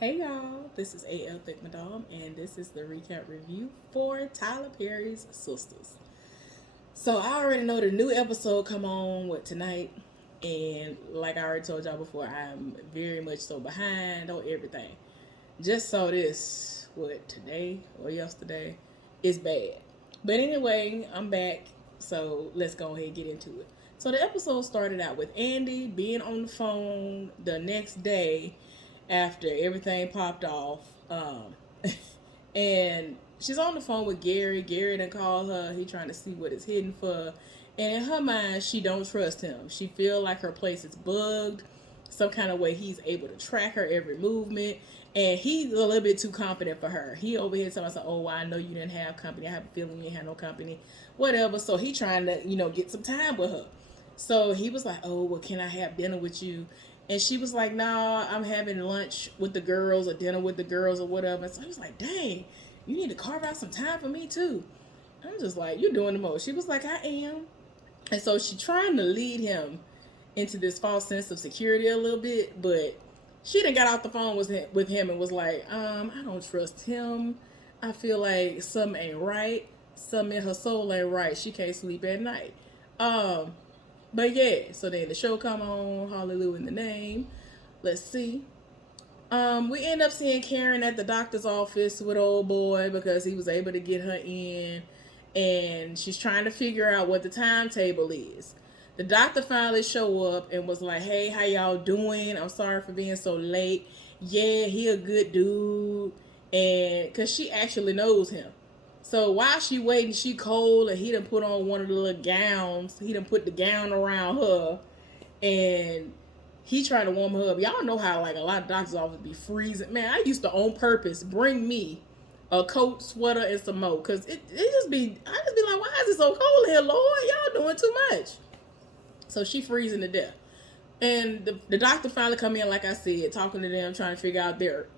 Hey y'all, this is AL Thick Madame, and this is the recap review for Tyler Perry's Sistas. So I already know the new episode come on with tonight, and like I already told y'all before, I'm very much so behind on everything. Just saw this today or yesterday. It's bad, but anyway, I'm back, so let's go ahead and get into it. So the episode started out with Andy being on the phone the next day after everything popped off. And she's on the phone with Gary. Gary done called her. He trying to see what it's hidden for. And in her mind, she don't trust him. She feel like her place is bugged. Some kind of way he's able to track her every movement. And he's a little bit too confident for her. He over here telling us, oh, well, I know you didn't have company. I have a feeling you didn't have no company. Whatever. So he trying to, get some time with her. So he was like, oh, well, can I have dinner with you? And she was like, nah, I'm having lunch with the girls or dinner with the girls or whatever. And so he was like, dang, you need to carve out some time for me too. I'm just like, you're doing the most. She was like, I am. And so she trying to lead him into this false sense of security a little bit, but she done got off the phone with him and was like, I don't trust him. I feel like something ain't right. Something in her soul ain't right. She can't sleep at night. Um, but yeah, so then the show come on, Hallelujah in the name. Let's see. We end up seeing Karen at the doctor's office with old boy because he was able to get her in, and she's trying to figure out what the timetable is. The doctor finally show up and was like, "Hey, how y'all doing? I'm sorry for being so late. Yeah, he a good dude, and cause she actually knows him. So while she waiting, she cold, and he done put on one of the little gowns. He done put the gown around her, and he trying to warm her up. Y'all know how like a lot of doctors' offices be freezing. Man, I used to on purpose bring me a coat, sweater, and some more, cause it just be I just be like, why is it so cold here, Lord? Y'all doing too much. So she freezing to death. And the doctor finally come in, like I said, talking to them, trying to figure out their,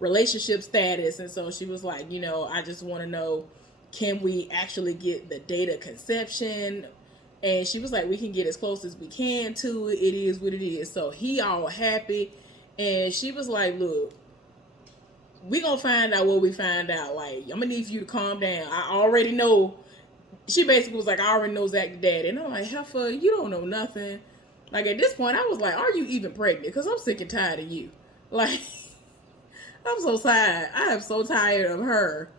relationship status. And so she was like, I just want to know, can we actually get the date of conception? And she was like, we can get as close as we can to it. It is what it is. So he all happy. And she was like, look, we gonna find out what we find out. Like, I'm gonna need you to calm down. I already know. She basically was like, I already know Zach daddy. And I'm like, Heifer, you don't know nothing. Like, at this point, I was like, are you even pregnant? Because I'm sick and tired of you. Like, I'm so tired. I am so tired of her.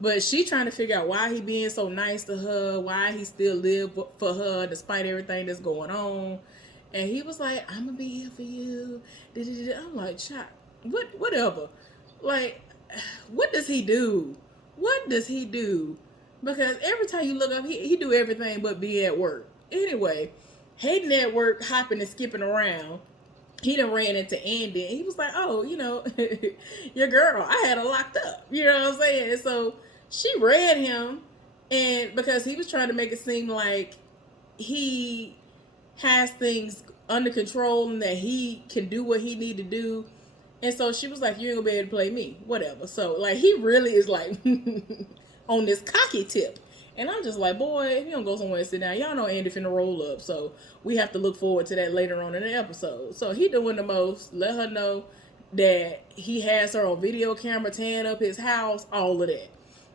But she trying to figure out why he being so nice to her, why he still live for her despite everything that's going on. And he was like, I'm gonna be here for you. I'm like, child, whatever. Like, what does he do? What does he do? Because every time you look up, he do everything but be at work. Anyway, Hayden at work, hopping and skipping around. He done ran into Andy, and he was like, "Oh, your girl, I had her locked up." You know what I'm saying? And so she read him, and because he was trying to make it seem like he has things under control and that he can do what he need to do. And so she was like, you ain't gonna be able to play me, whatever. So like he really is like on this cocky tip. And I'm just like, boy, if you don't go somewhere and sit down, y'all know Andy finna roll up. So we have to look forward to that later on in the episode. So he doing the most. Let her know that he has her on video camera tearing up his house, all of that.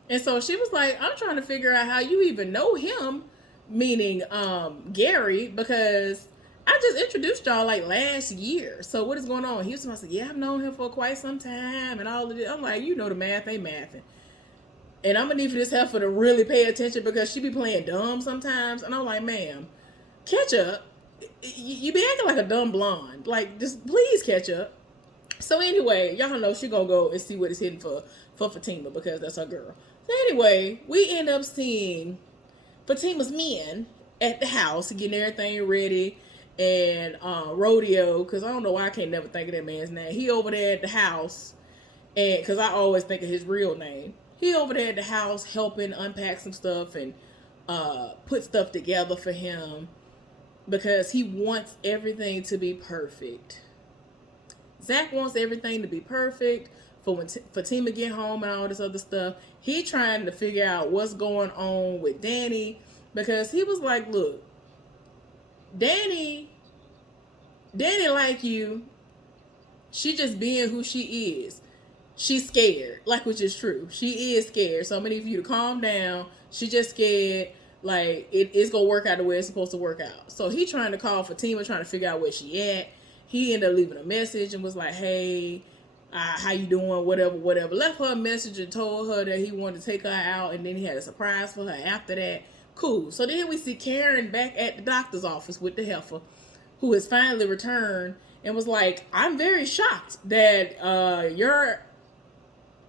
And so she was like, I'm trying to figure out how you even know him, meaning Gary, because I just introduced y'all like last year. So what is going on? He was supposed to say, yeah, I've known him for quite some time and all of this. I'm like, the math ain't mathing. And I'm gonna need for this heifer to really pay attention because she be playing dumb sometimes. And I'm like, ma'am, catch up. You be acting like a dumb blonde. Like, just please catch up. So anyway, y'all know she gonna go and see what it's hidden for Fatima because that's her girl. So anyway, we end up seeing Fatima's men at the house getting everything ready, and Rodeo, because I don't know why I can't never think of that man's name. He over there at the house, and because I always think of his real name. He over there at the house helping unpack some stuff and put stuff together for him because he wants everything to be perfect. Zach wants everything to be perfect for when Fatima get home and all this other stuff. He trying to figure out what's going on with Danny because he was like, look, Danny like you, She just being who she is. She's scared, like, which is true. She is scared. So I'm gonna need for you to calm down. She just scared. Like, it's gonna work out the way it's supposed to work out. So he trying to call Fatima, trying to figure out where she at. He ended up leaving a message and was like, "Hey, how you doing? Whatever, whatever." Left her a message and told her that he wanted to take her out, and then he had a surprise for her after that. Cool. So then we see Karen back at the doctor's office with the heifer, who has finally returned and was like, "I'm very shocked that your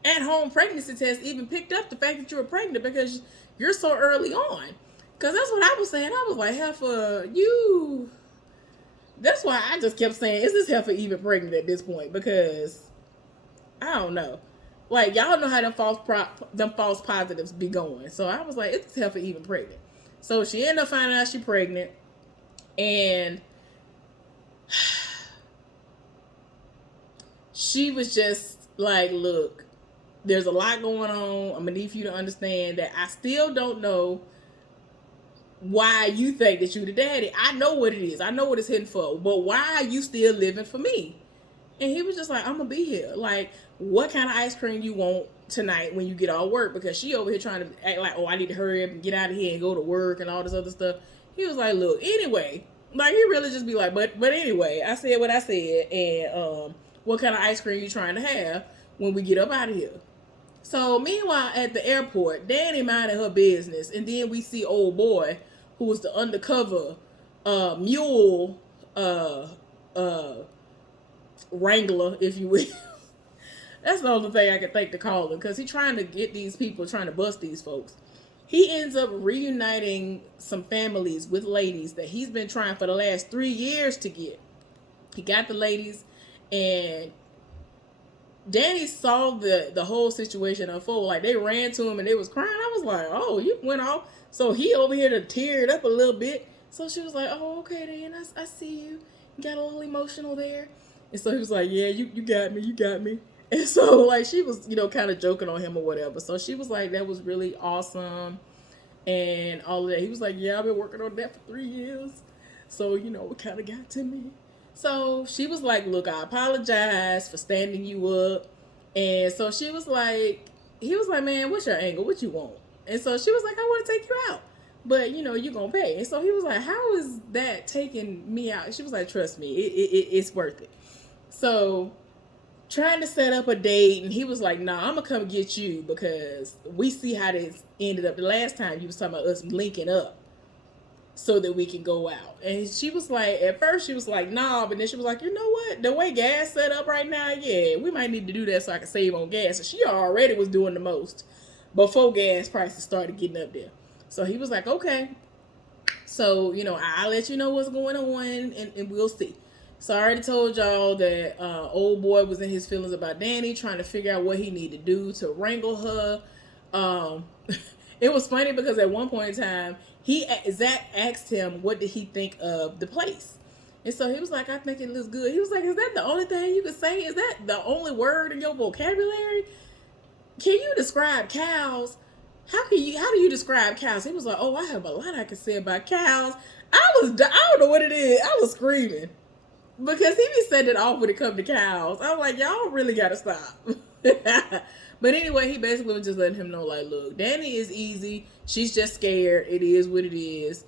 at-home pregnancy test even picked up the fact that you were pregnant because you're so early on." Because that's what I was saying. I was like, heifer, you... That's why I just kept saying, is this heifer even pregnant at this point? Because I don't know. Like, y'all know how them false positives be going. So I was like, is this heifer even pregnant? So she ended up finding out she's pregnant. And she was just like, look, there's a lot going on. I'm going to need for you to understand that I still don't know why you think that you the daddy. I know what it is. I know what it's hitting for. But why are you still living for me? And he was just like, I'm going to be here. Like, what kind of ice cream you want tonight when you get off work? Because she over here trying to act like, oh, I need to hurry up and get out of here and go to work and all this other stuff. He was like, look, anyway. Like, he really just be like, but anyway, I said what I said. And what kind of ice cream you trying to have when we get up out of here? So, meanwhile, at the airport, Danny minded her business. And then we see old boy, who was the undercover mule wrangler, if you will. That's the only thing I can think to call him, because he's trying to get these people, trying to bust these folks. He ends up reuniting some families with ladies that he's been trying for the last 3 years to get. He got the ladies, and Danny saw the whole situation unfold. Like, they ran to him and they was crying. I was like, oh, you went off. So he over here to teared up a little bit. So she was like, oh, okay then, I see you. You got a little emotional there. And so he was like, yeah, you got me, you got me. And so, like, she was, kind of joking on him or whatever. So she was like, that was really awesome and all of that. He was like, yeah, I've been working on that for 3 years. So, it kind of got to me. So she was like, look, I apologize for standing you up. And so she was like, he was like, man, what's your angle? What you want? And so she was like, I want to take you out. But, you're going to pay. And so he was like, how is that taking me out? She was like, trust me, it's worth it. So trying to set up a date, and he was like, nah, I'm going to come get you because we see how this ended up the last time you was talking about us linking up so that we can go out. And she was like, at first she was like, nah, but then she was like, you know what? The way gas set up right now, yeah, we might need to do that so I can save on gas. And she already was doing the most before gas prices started getting up there. So he was like, okay. So, I'll let you know what's going on and we'll see. So I already told y'all that old boy was in his feelings about Danny, trying to figure out what he needed to do to wrangle her. It was funny because at one point in time, Zach asked him what did he think of the place. And so he was like, I think it looks good. He was like, is that the only thing you could say? Is that the only word in your vocabulary? Can you describe cows? How do you describe cows? He was like, oh, I have a lot I can say about cows. I don't know what it is. I was screaming. Because he be setting it off when it comes to cows. I'm like, y'all really got to stop. But anyway, he basically was just letting him know, like, look, Danny is easy. She's just scared. It is what it is.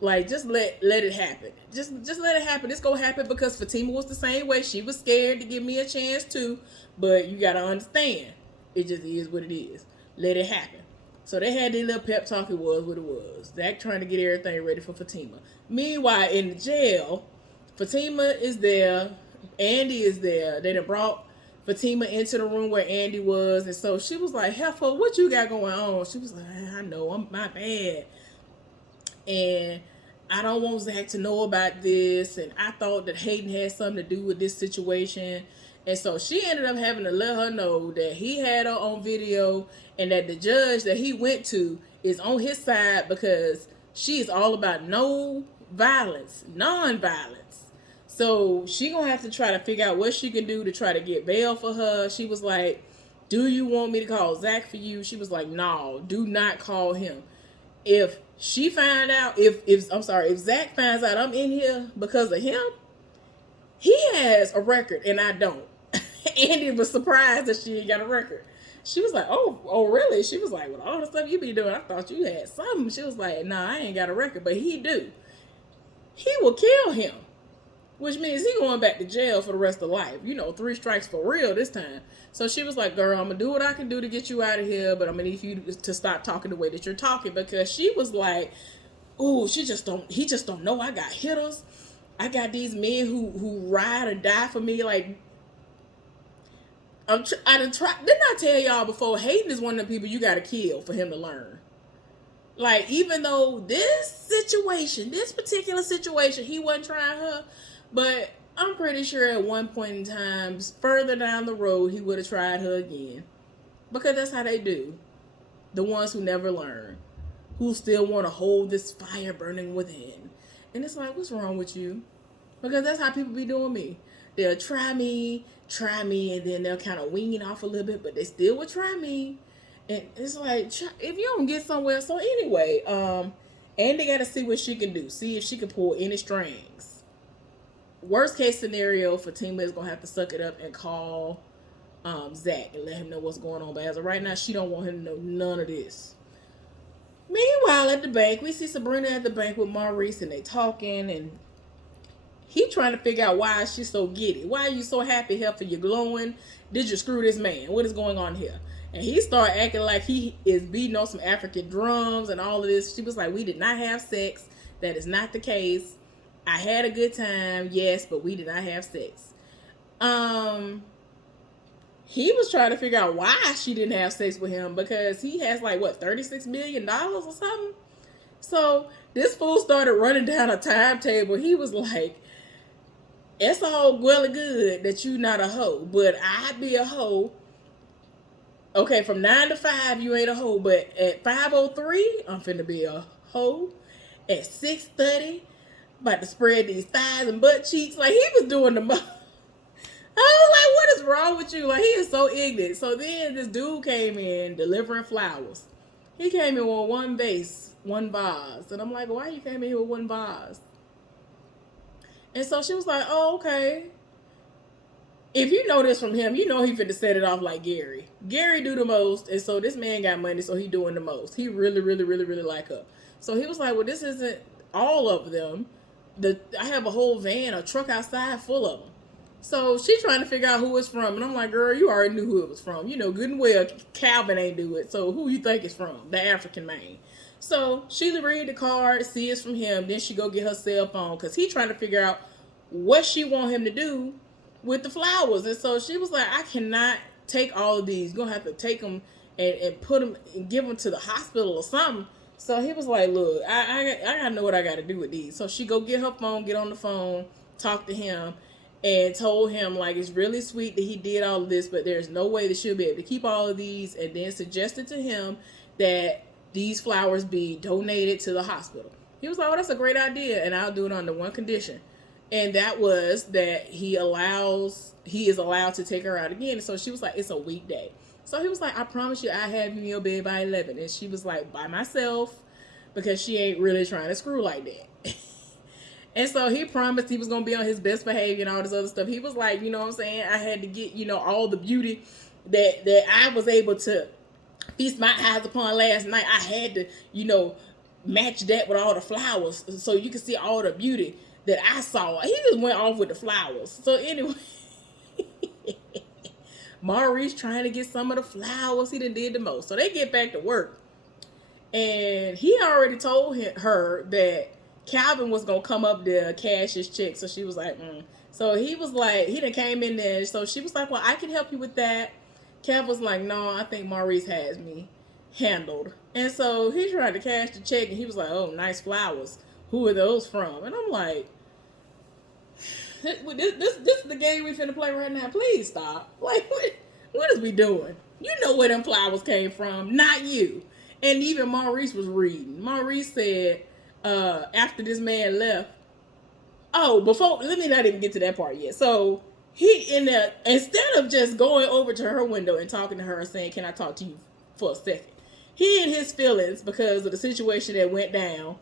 Like, just let it happen. Just let it happen. It's going to happen because Fatima was the same way. She was scared to give me a chance too. But you got to understand. It just is what it is. Let it happen. So they had their little pep talk. It was what it was. Zach trying to get everything ready for Fatima. Meanwhile, in the jail, Fatima is there. Andy is there. They done brought Fatima into the room where Andy was. And so she was like, Heifer, what you got going on? She was like, I know, I'm my bad. And I don't want Zach to know about this. And I thought that Hayden had something to do with this situation. And so she ended up having to let her know that he had her on video and that the judge that he went to is on his side because she is all about no violence, non-violence. So she gonna have to try to figure out what she can do to try to get bail for her. She was like, do you want me to call Zach for you? She was like, no, do not call him. If she find out, if Zach finds out I'm in here because of him, he has a record and I don't. Andy was surprised that she ain't got a record. She was like, oh, really? She was like, with all the stuff you be doing, I thought you had something. She was like, nah, I ain't got a record, but he do. He will kill him, which means he going back to jail for the rest of life. 3 strikes for real this time. So she was like, girl, I'm going to do what I can do to get you out of here, but I'm going to need you to stop talking the way that you're talking, because she was like, ooh, he just don't know I got hitters. I got these men who ride or die for me. Like, didn't I tell y'all before, Hayden is one of the people you got to kill for him to learn. Like, even though this particular situation, he wasn't trying her, but I'm pretty sure at one point in time, further down the road, he would have tried her again. Because that's how they do. The ones who never learn. Who still want to hold this fire burning within. And it's like, what's wrong with you? Because that's how people be doing me. They'll try me, and then they'll kind of wean off a little bit, but they still will try me. And it's like, if you don't get somewhere. So anyway, Andy got to see what she can do. See if she can pull any strings. Worst case scenario for Tima is going to have to suck it up and call Zach and let him know what's going on. But as of right now, she don't want him to know none of this. Meanwhile, at the bank, we see Sabrina at the bank with Maurice, and they talking, and he trying to figure out why she's so giddy. Why are you so happy, healthy, you're glowing? Did you screw this man? What is going on here? And he started acting like he is beating on some African drums and all of this. She was like, we did not have sex. That is not the case. I had a good time, yes, but we did not have sex. He was trying to figure out why she didn't have sex with him, because he has like, what, $36 million or something? So this fool started running down a timetable. He was like, it's all well and good that you not a hoe, but I'd be a hoe. Okay, from 9 to 5, you ain't a hoe, but at 5:03, I'm finna be a hoe. At 6:30, about to spread these thighs and butt cheeks. Like, he was doing the most. I was like, what is wrong with you? Like, he is so ignorant. So then this dude came in delivering flowers. He came in with one vase, one vase. And I'm like, why you came in here with one vase? And so she was like, oh, okay. If you know this from him, you know he finna set it off like Gary. Gary do the most, and so this man got money, so he doing the most. He really, really, really, really like her. So he was like, well, this isn't all of them. I have a whole van, a truck outside full of them. So she trying to figure out who it's from. And I'm like, girl, you already knew who it was from. You know good and well Calvin ain't do it. So who you think it's from? The African man. So she read the card, see it's from him. Then she go get her cell phone, because he trying to figure out what she want him to do with the flowers. And so she was like, I cannot take all of these. You're going to have to take them and put them and give them to the hospital or something. So he was like, look, I got to know what I got to do with these. So she go get her phone, get on the phone, talk to him, and told him, like, it's really sweet that he did all of this, but there's no way that she'll be able to keep all of these, and then suggested to him that these flowers be donated to the hospital. He was like, oh, that's a great idea, and I'll do it under one condition. And that was that he is allowed to take her out again. And so she was like, it's a weekday. So he was like, I promise you I'll have you in your bed by 11. And she was like, by myself, because she ain't really trying to screw like that. And so he promised he was going to be on his best behavior and all this other stuff. He was like, you know what I'm saying? I had to get, all the beauty that I was able to feast my eyes upon last night. I had to, match that with all the flowers so you can see all the beauty that I saw. He just went off with the flowers. So anyway, Maurice trying to get some of the flowers. He done did the most. So they get back to work. And he already told her that Calvin was going to come up there, cash his check. So she was like, So he was like, he done came in there. So she was like, well, I can help you with that. Calvin was like, no, I think Maurice has me handled. And so he tried to cash the check, and he was like, oh, nice flowers. Who are those from? And I'm like, this is the game we finna play right now. Please stop. Like, what is we doing? You know where them flowers came from, not you. And even Maurice was reading. Maurice said, after this man left, let me not even get to that part yet. So instead of just going over to her window and talking to her and saying, can I talk to you for a second? He in his feelings because of the situation that went down.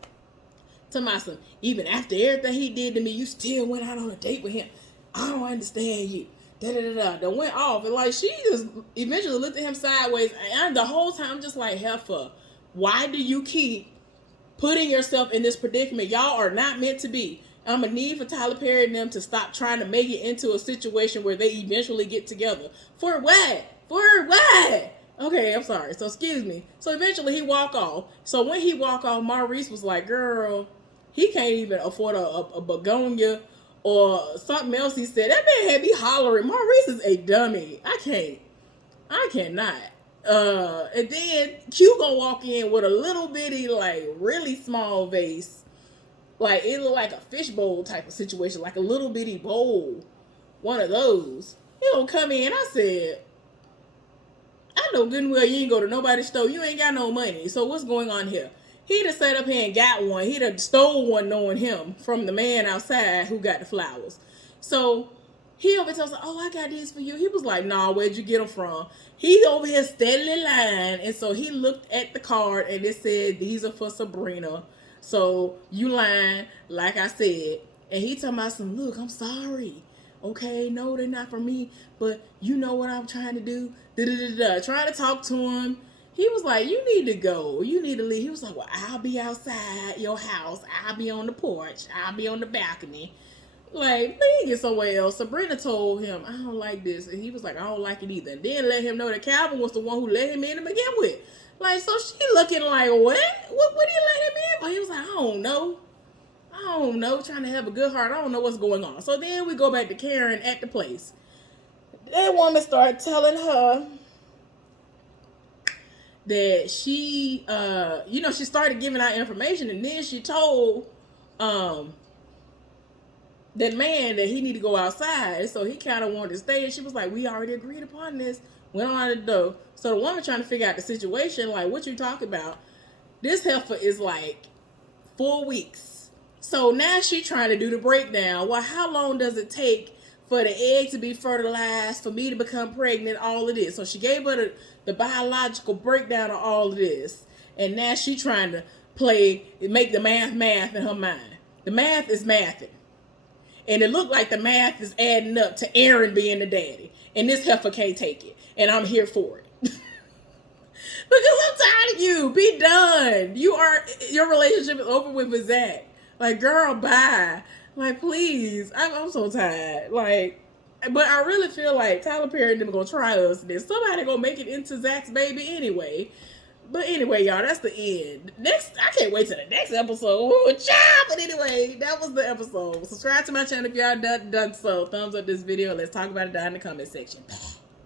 To myself, even after everything he did to me, you still went out on a date with him. I don't understand you. That went off. And like, she just eventually looked at him sideways. And the whole time, I'm just like, Heifer, why do you keep putting yourself in this predicament? Y'all are not meant to be. I'm gonna need for Tyler Perry and them to stop trying to make it into a situation where they eventually get together. For what? For what? Okay, I'm sorry. So excuse me. So eventually he walk off. So when he walk off, Maurice was like, girl, he can't even afford a begonia or something else he said. That man had me hollering. Maurice is a dummy. I cannot. And then Q gonna walk in with a little bitty, like, really small vase. Like, it looked like a fishbowl type of situation, like a little bitty bowl. One of those. He gonna come in. I said, I know good and well you ain't go to nobody's store. You ain't got no money. So what's going on here? He'd have sat up here and got one. He'd have stole one knowing him from the man outside who got the flowers. So he over tells her, oh, I got these for you. He was like, nah, where'd you get them from? He's over here steadily lying. And so he looked at the card and it said, these are for Sabrina. So you lying, like I said. And he talking about some, look, I'm sorry. Okay, no, they're not for me. But you know what I'm trying to do? Trying to talk to him. He was like, you need to go. You need to leave. He was like, well, I'll be outside your house. I'll be on the porch. I'll be on the balcony. Like, please get somewhere else. Sabrina told him, I don't like this. And he was like, I don't like it either. And then let him know that Calvin was the one who let him in to begin with. Like, so she looking like, what? What did he let him in for? He was like, I don't know. Trying to have a good heart. I don't know what's going on. So then we go back to Karen at the place. That woman started telling her that she, she started giving out information, and then she told that man that he need to go outside. So he kind of wanted to stay, and she was like, we already agreed upon this. Went on out the door. So the woman trying to figure out the situation, like, what you talking about? This heifer is like 4 weeks. So now she trying to do the breakdown. Well, how long does it take for the egg to be fertilized, for me to become pregnant, all of this? So she gave her the biological breakdown of all of this. And now she trying to make the math in her mind. The math is mathing. And it looked like the math is adding up to Aaron being the daddy. And this heifer can't take it. And I'm here for it. Because I'm tired of you. Be done. Your relationship is over with Zach. Like, girl, bye. Like, please. I'm so tired. Like, but I really feel like Tyler Perry and them gonna try us. Then somebody gonna make it into Zach's baby anyway. But anyway, y'all, that's the end. I can't wait till the next episode. Ooh, child. But anyway, that was the episode. Subscribe to my channel if y'all done so. Thumbs up this video. Let's talk about it down in the comment section. Bye.